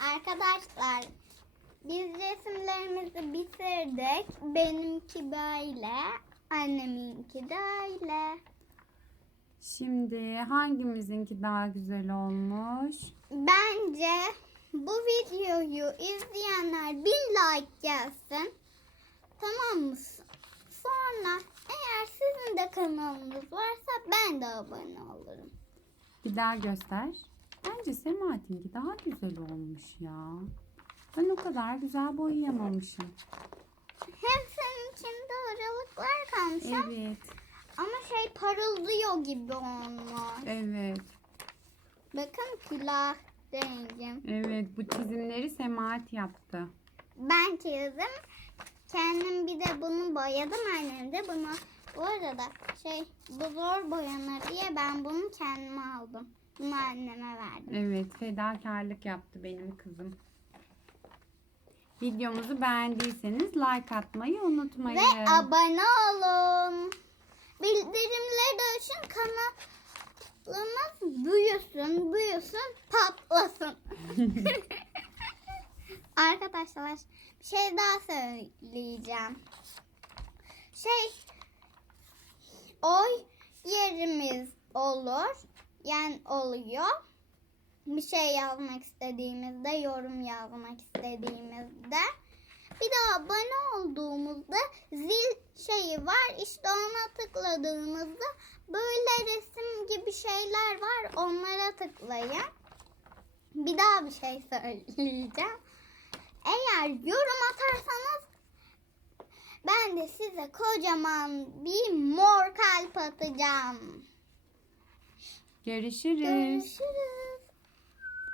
Arkadaşlar biz resimlerimizi bitirdik. Benimki böyle. Anneminki de öyle. Şimdi hangimizinki daha güzel olmuş? Bence bu videoyu izleyenler bin like gelsin. Tamam mı? Sonra eğer sizin de kanalınız varsa ben de abone olurum. Bir daha göster. Bence Semahat'inki daha güzel olmuş ya. Ben o kadar güzel boyayamamışım. Hem senin içinde aralıklar kalmış Evet, ama şey parıldıyor gibi olmuş. evet, Bakın külah rengim. evet. Bu çizimleri Semahat yaptı. Ben çizdim. Kendim bir de bunu boyadım. Annem de bunu. Bu arada şey bu zor boyanır diye ben bunu kendime aldım. Bunu anneme verdim. Evet, fedakarlık yaptı benim kızım. Videomuzu beğendiyseniz like atmayı unutmayın. Ve abone olun. Bildirimleri açın kanalımız büyüsün, büyüsün, patlasın. Arkadaşlar bir şey daha söyleyeceğim. Şey oy yerimiz olur. Yani oluyor. Bir şey yazmak istediğimizde, yorum yazmak istediğimizde. Bir de abone olduğumuzda zil şeyi var. İşte ona tıkladığımızda böyle resim gibi şeyler var. Onlara tıklayın. Bir daha bir şey söyleyeceğim. Eğer yorum atarsanız ben de size kocaman bir mor kalp atacağım. Görüşürüz. Görüşürüz.